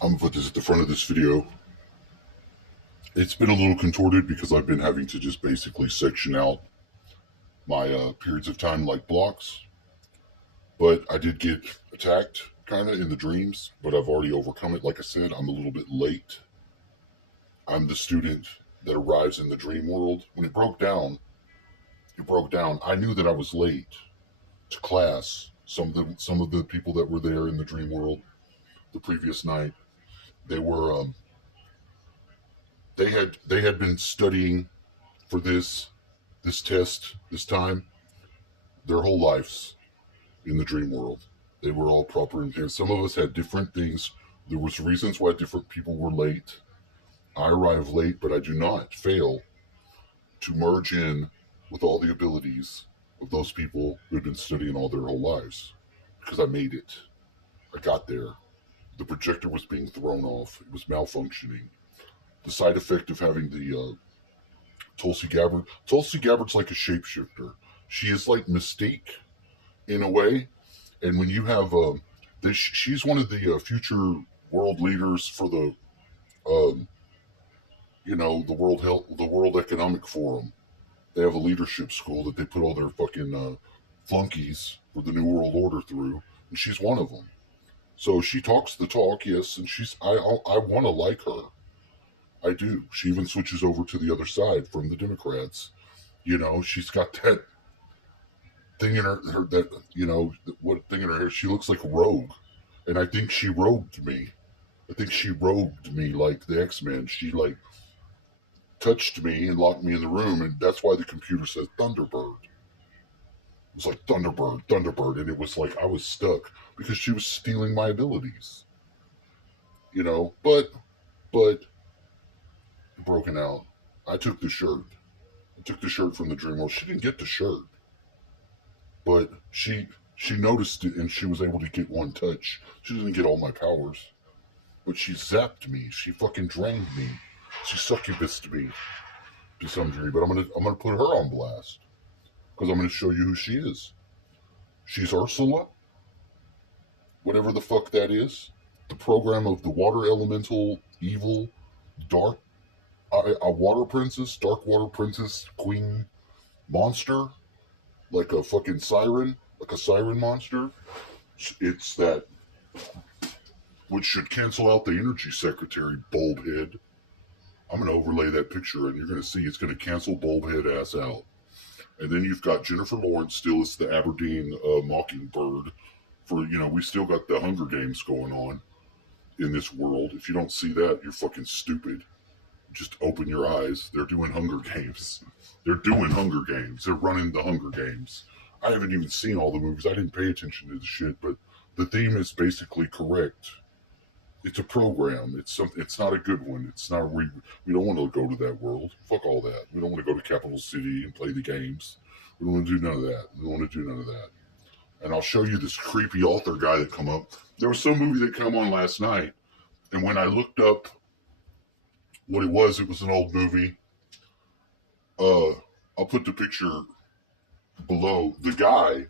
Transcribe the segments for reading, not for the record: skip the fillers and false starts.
I'm gonna put this at the front of this video. It's been a little contorted because I've been having to just basically section out my periods of time like blocks. But I did get attacked kind of in the dreams, but I've already overcome it. Like I said, I'm a little bit late. I'm the student that arrives in the dream world. When it broke down, I knew that I was late to class. Some of the people that were there in the dream world the previous night, they were they had been studying for this test this time their whole lives in the dream world. They were all proper in here. Some of us had different things. There was reasons why different people were late. I arrived late, but I do not fail to merge in with all the abilities of those people who had been studying all their whole lives because I made it. I got there. The projector was being thrown off. It was malfunctioning. The side effect of having the Tulsi Gabbard. Tulsi Gabbard's like a shapeshifter. She is like Mystique in a way. And when you have she's one of the future world leaders for the um, the World Economic Forum. They have a leadership school that they put all their fucking flunkies for the New World Order through, and she's one of them. So she talks the talk, yes, and I want to like her. I do. She even switches over to the other side from the Democrats. She's got that thing in her that what thing in her hair. She looks like a rogue, and I think she rogued me. I think she rogued me like the X-Men. She like touched me and locked me in the room, and that's why the computer says Thunderbird. It was like Thunderbird, Thunderbird, and it was like I was stuck because she was stealing my abilities. But broken out. I took the shirt. I took the shirt from the dream world. She didn't get the shirt, but she noticed it and she was able to get one touch. She didn't get all my powers, but she zapped me. She fucking drained me. She succubused me to some degree. But I'm gonna put her on blast because I'm gonna show you who she is. She's Ursula, whatever the fuck that is. The program of the water elemental, evil, dark, a water princess, dark water princess, queen, monster, like a fucking siren, like a siren monster. It's that which should cancel out the energy secretary, bulbhead. I'm going to overlay that picture and you're going to see it's going to cancel bulbhead ass out. And then you've got Jennifer Lawrence still as the Aberdeen Mockingbird. We still got the Hunger Games going on in this world. If you don't see that, you're fucking stupid. Just open your eyes. They're doing Hunger Games. They're doing Hunger Games. They're running the Hunger Games. I haven't even seen all the movies. I didn't pay attention to the shit, but the theme is basically correct. It's a program. It's not a good one. It's not. We don't want to go to that world. Fuck all that. We don't want to go to Capital City and play the games. We don't want to do none of that. We don't want to do none of that. And I'll show you this creepy author guy that come up. There was some movie that came on last night, and when I looked up what it was an old movie. I'll put the picture below. The guy,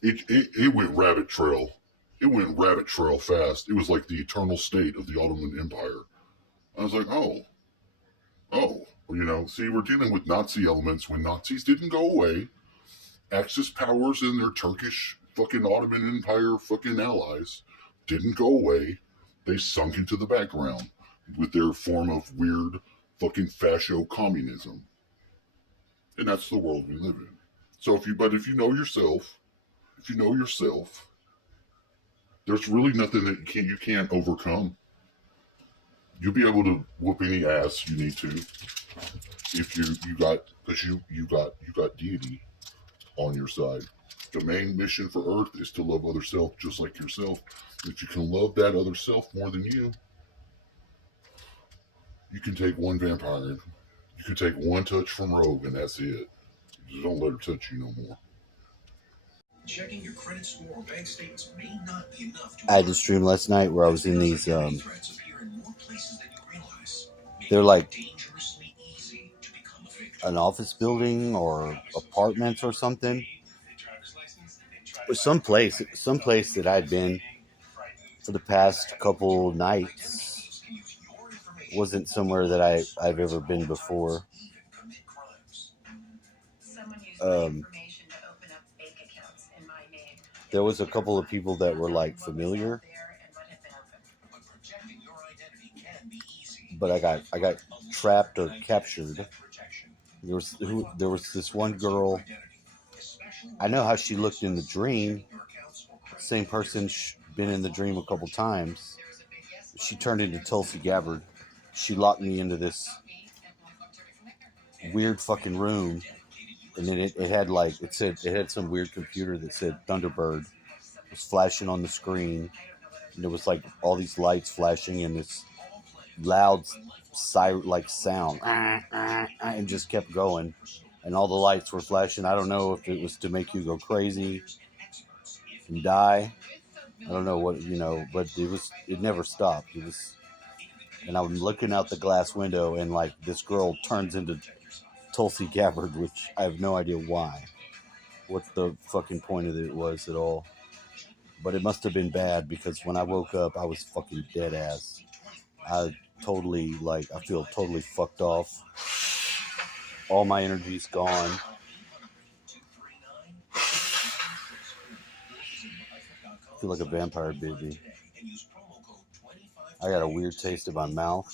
it went rabbit trail. It went rabbit trail fast. It was like the eternal state of the Ottoman Empire. I was like, oh. See, we're dealing with Nazi elements when Nazis didn't go away. Axis powers and their Turkish fucking Ottoman Empire fucking allies didn't go away. They sunk into the background with their form of weird fucking fascio communism. And that's the world we live in. So if you know yourself, there's really nothing that you can't overcome. You'll be able to whoop any ass you need to if you got deity on your side. The main mission for Earth is to love other self just like yourself. If you can love that other self more than you can take one vampire. You can take one touch from Rogue, and that's it. Just don't let her touch you no more. Checking your credit score or bank statements may not be enough to. I had a stream last night where I was in these they're like an office building or apartments or something. Or someplace that I'd been for the past couple nights. Wasn't somewhere that I've ever been before. There was a couple of people that were like familiar, but I got trapped or captured. There was this one girl. I know how she looked in the dream. Same person, been in the dream a couple times. She turned into Tulsi Gabbard. She locked me into this weird fucking room, and then it had like it had some weird computer that said Thunderbird. It was flashing on the screen, and there was like all these lights flashing and this loud like sound, and just kept going, and all the lights were flashing. I don't know if it was to make you go crazy and die. I don't know what, but it never stopped. And I'm looking out the glass window, and like this girl turns into Tulsi Gabbard, which I have no idea why, what the fucking point of it was at all. But it must have been bad, because when I woke up, I was fucking dead ass. I feel totally fucked off. All my energy's gone. I feel like a vampire, baby. I got a weird taste in my mouth,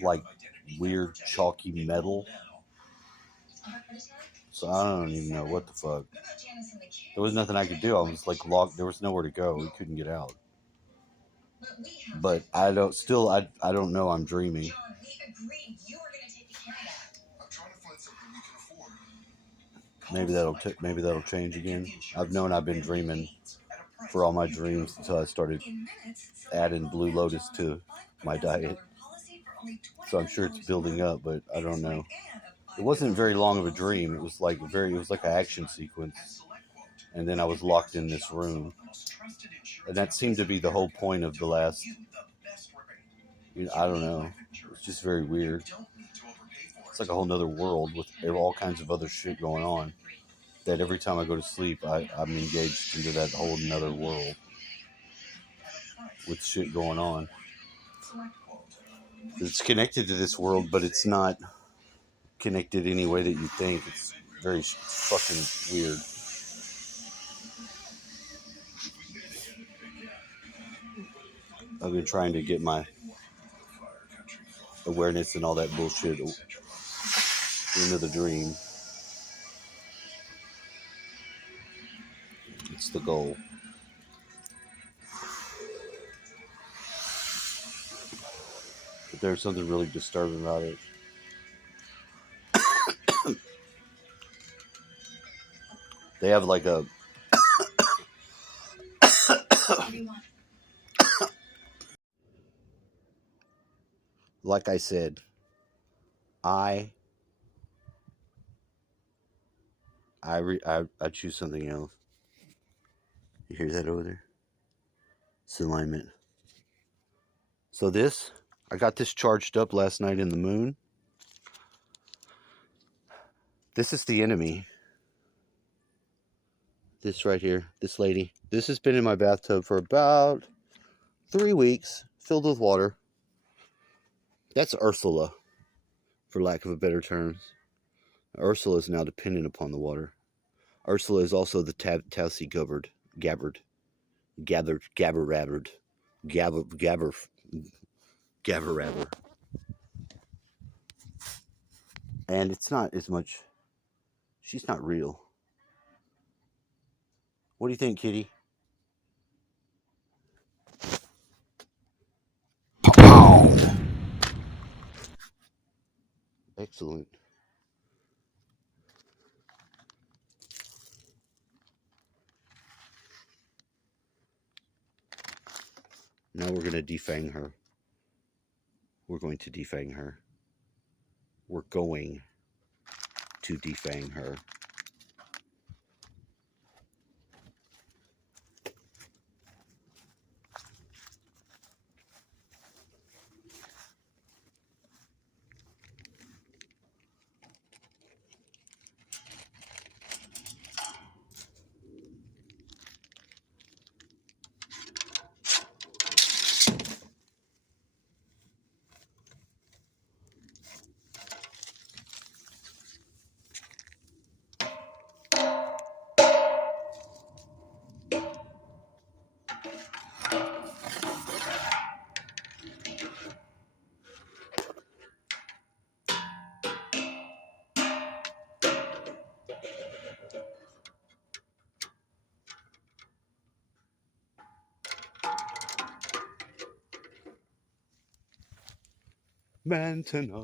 like weird chalky metal. So I don't even know what the fuck. There was nothing I could do. I was like locked. There was nowhere to go. We couldn't get out. But I don't know. I'm dreaming. Maybe that'll change again. I've known I've been dreaming for all my dreams until I started adding Blue Lotus to my diet. So I'm sure it's building up, but I don't know. It wasn't very long of a dream. It was like an action sequence, and then I was locked in this room, and that seemed to be the whole point of the last. I don't know. It's just very weird. It's like a whole nother world with all kinds of other shit going on. That every time I go to sleep, I'm engaged into that whole nother world with shit going on. It's connected to this world, but it's not connected any way that you think. It's very fucking weird. I've been trying to get my awareness and all that bullshit into the dream. It's the goal. But there's something really disturbing about it. They have like a like I said, I choose something else. You hear that over there? It's alignment. So I got this charged up last night in the moon. This is the enemy. This right here, this lady. This has been in my bathtub for about 3 weeks, filled with water. That's Ursula, for lack of a better term. Ursula is now dependent upon the water. Ursula is also the Tulsi Gabbard. And it's not as much. She's not real. What do you think, Kitty? Excellent. Now we're going to defang her. We're going to defang her. We're going to defang her. Mantena.